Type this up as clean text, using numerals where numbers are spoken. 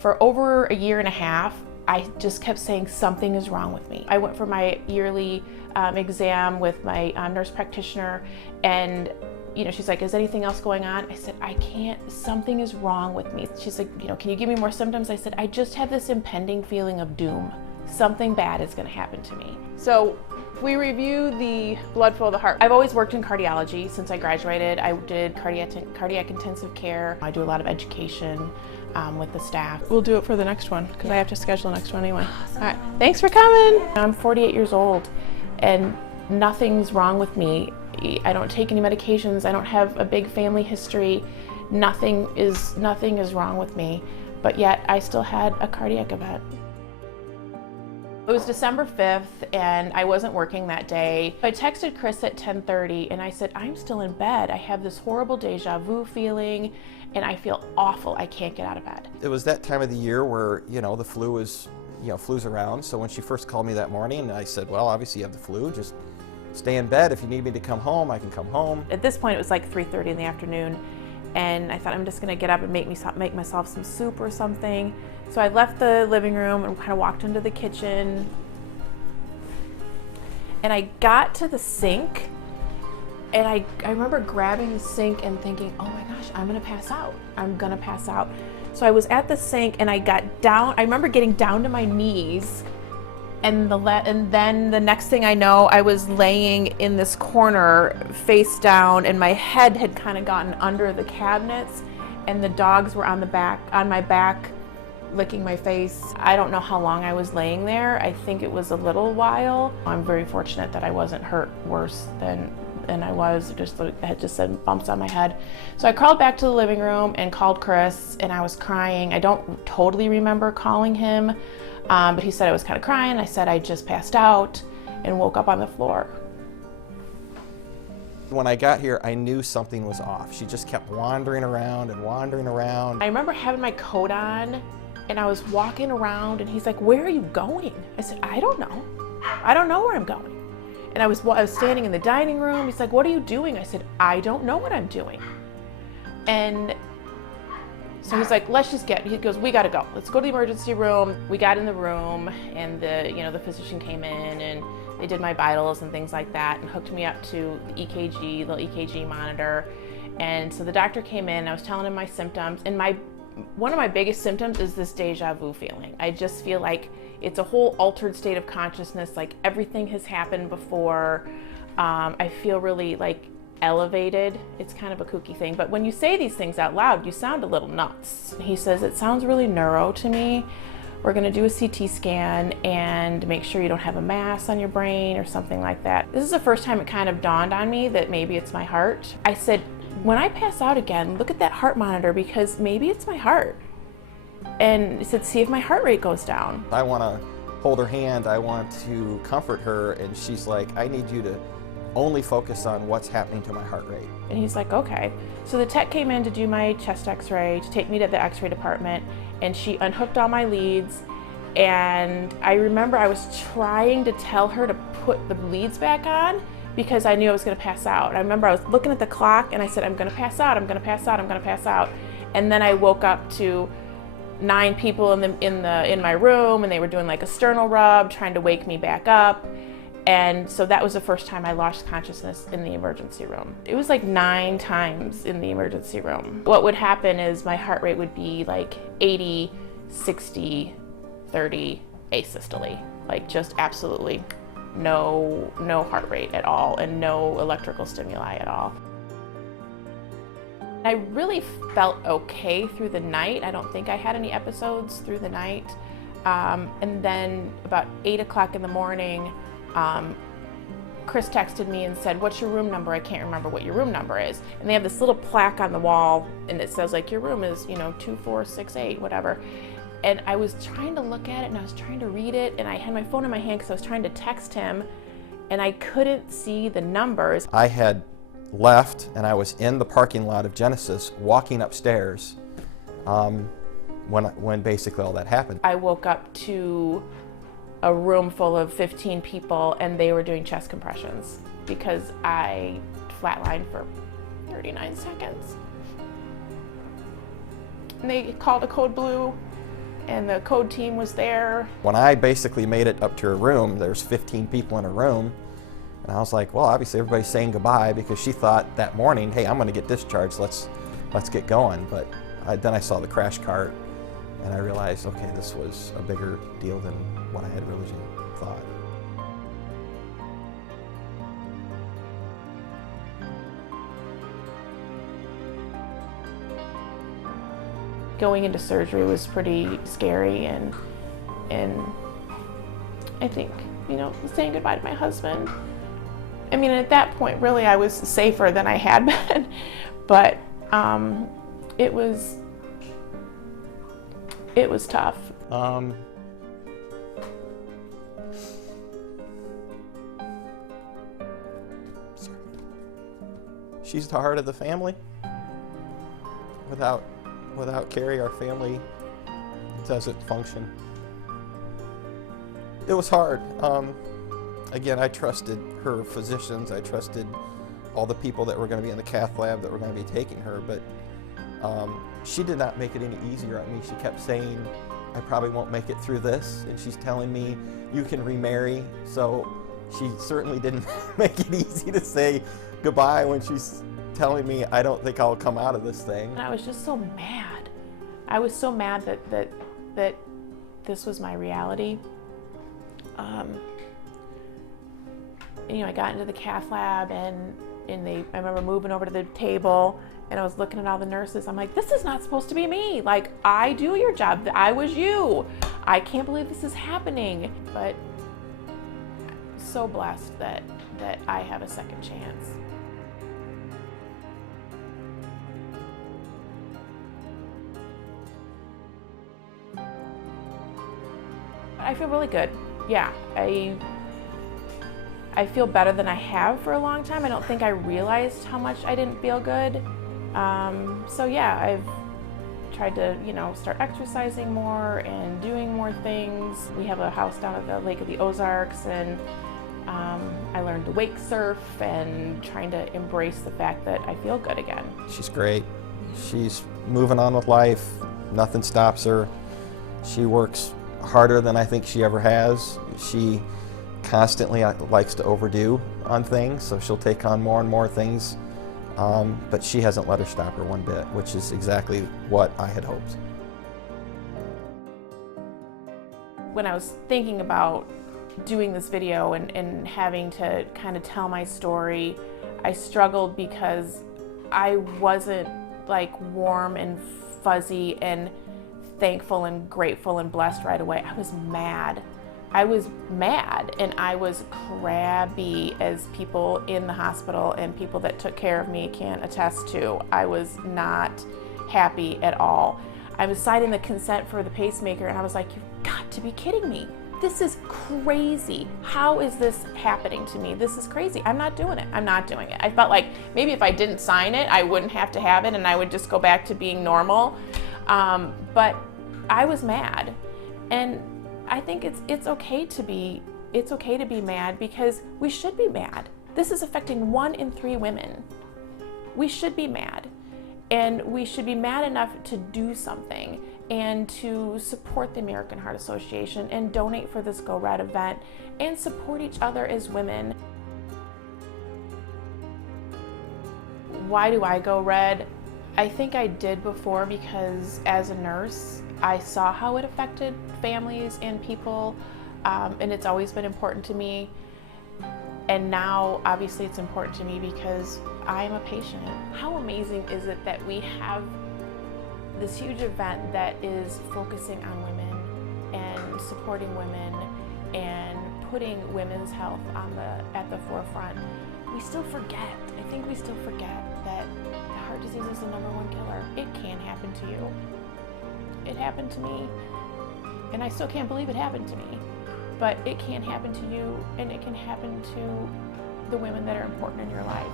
For over a year and a half, I just kept saying something is wrong with me. I went for my yearly exam with my nurse practitioner, and she's like, is anything else going on? I said, I can't, something is wrong with me. She's like, can you give me more symptoms? I said, I just have this impending feeling of doom. Something bad is gonna happen to me. So we review the blood flow of the heart. I've always worked in cardiology since I graduated. I did cardiac intensive care. I do a lot of education with the staff. We'll do it for the next one because I have to schedule the next one anyway. Awesome. All right, thanks for coming. I'm 48 years old and nothing's wrong with me. I don't take any medications. I don't have a big family history. Nothing is wrong with me, but yet I still had a cardiac event. It was December 5th and I wasn't working that day. I texted Chris at 10:30 and I said, I'm still in bed. I have this horrible deja vu feeling and I feel awful. I can't get out of bed. It was that time of the year where, the flu is, flu's around. So when she first called me that morning, I said, well, obviously you have the flu. Just stay in bed. If you need me to come home, I can come home. At this point, it was like 3:30 in the afternoon. And I thought, I'm just gonna get up and make myself some soup or something. So I left the living room and kind of walked into the kitchen. And I got to the sink and I remember grabbing the sink and thinking, oh my gosh, I'm gonna pass out. I'm gonna pass out. So I was at the sink and I got down, I remember getting down to my knees and then the next thing I know, I was laying in this corner face down and my head had kind of gotten under the cabinets and the dogs were on my back, licking my face. I don't know how long I was laying there. I think it was a little while. I'm very fortunate that I wasn't hurt worse than I was. I had just some bumps on my head. So I crawled back to the living room and called Chris and I was crying. I don't totally remember calling him. But he said I was kind of crying. I said I just passed out and woke up on the floor. When I got here, I knew something was off. She just kept wandering around and wandering around. I remember having my coat on and I was walking around and he's like, where are you going? I said, I don't know. I don't know where I'm going. And I was standing in the dining room. He's like, what are you doing? I said, I don't know what I'm doing. And so he's like, he goes, we gotta go. Let's go to the emergency room. We got in the room and the physician came in and they did my vitals and things like that and hooked me up to the little EKG monitor. And so the doctor came in, I was telling him my symptoms and one of my biggest symptoms is this deja vu feeling. I just feel like it's a whole altered state of consciousness, like everything has happened before. I feel really like elevated. It's kind of a kooky thing, but when you say these things out loud, you sound a little nuts. He says, it sounds really neuro to me. We're gonna do a CT scan and make sure you don't have a mass on your brain or something like that. This is the first time it kind of dawned on me that maybe it's my heart. I said, when I pass out again, look at that heart monitor because maybe it's my heart. And he said, see if my heart rate goes down. I wanna hold her hand, I want to comfort her, and she's like, I need you to only focus on what's happening to my heart rate. And he's like, okay. So the tech came in to do my chest x-ray, to take me to the x-ray department, and she unhooked all my leads. And I remember I was trying to tell her to put the leads back on because I knew I was gonna pass out. I remember I was looking at the clock and I said, I'm gonna pass out, I'm gonna pass out, I'm gonna pass out. And then I woke up to 9 people in my room and they were doing like a sternal rub, trying to wake me back up. And so that was the first time I lost consciousness in the emergency room. It was like 9 times in the emergency room. What would happen is my heart rate would be like 80, 60, 30 asystole. Like just absolutely no heart rate at all and no electrical stimuli at all. I really felt okay through the night. I don't think I had any episodes through the night. And then about 8 o'clock in the morning, Chris texted me and said, what's your room number? I can't remember what your room number is. And they have this little plaque on the wall and it says like, your room is, 2468, whatever. And I was trying to look at it and I was trying to read it and I had my phone in my hand because I was trying to text him and I couldn't see the numbers. I had left and I was in the parking lot of Genesis walking upstairs when basically all that happened. I woke up to a room full of 15 people and they were doing chest compressions because I flatlined for 39 seconds. And they called a code blue and the code team was there. When I basically made it up to her room, there's 15 people in her room, and I was like, well, obviously everybody's saying goodbye, because she thought that morning, hey, I'm going to get discharged, let's get going. But then I saw the crash cart, and I realized, okay, this was a bigger deal than what I had originally thought. Going into surgery was pretty scary, and I think, you know, saying goodbye to my husband. I mean, at that point, really, I was safer than I had been, but it was tough. She's the heart of the family. Without Carrie, our family doesn't function. It was hard. Again, I trusted her physicians. I trusted all the people that were going to be in the cath lab that were going to be taking her, but she did not make it any easier on me. She kept saying, I probably won't make it through this, and she's telling me, you can remarry. So she certainly didn't make it easy to say goodbye when she's telling me, I don't think I'll come out of this thing. And I was just so mad. I was so mad that this was my reality. You know, I got into the cath lab, and I remember moving over to the table, and I was looking at all the nurses. I'm like, this is not supposed to be me. Like, I do your job. I was you. I can't believe this is happening. But I'm so blessed that I have a second chance. I feel really good. Yeah, I feel better than I have for a long time. I don't think I realized how much I didn't feel good. So yeah, I've tried to, you know, start exercising more and doing more things. We have a house down at the Lake of the Ozarks, and I learned to wake surf, and trying to embrace the fact that I feel good again. She's great. She's moving on with life. Nothing stops her. She works harder than I think she ever has. She constantly likes to overdo on things, so she'll take on more and more things, but she hasn't let her stop her one bit, which is exactly what I had hoped. When I was thinking about doing this video and having to kind of tell my story, I struggled because I wasn't like warm and fuzzy and thankful and grateful and blessed right away. I was mad. I was mad, and I was crabby, as people in the hospital and people that took care of me can attest to. I was not happy at all. I was signing the consent for the pacemaker, and I was like, you've got to be kidding me. This is crazy. How is this happening to me? This is crazy. I'm not doing it. I'm not doing it. I felt like maybe if I didn't sign it, I wouldn't have to have it, and I would just go back to being normal. But I was mad, and I think it's okay to be mad, because we should be mad. This is affecting 1 in 3 women. We should be mad, and we should be mad enough to do something and to support the American Heart Association and donate for this Go Red event and support each other as women. Why do I go red? I think I did before because as a nurse, I saw how it affected families and people, and it's always been important to me. And now, obviously, it's important to me because I am a patient. How amazing is it that we have this huge event that is focusing on women and supporting women and putting women's health at the forefront? We still forget. I think we still forget that heart disease is the #1 killer. It can happen to you. It happened to me, and I still can't believe it happened to me. But it can happen to you, and it can happen to the women that are important in your life.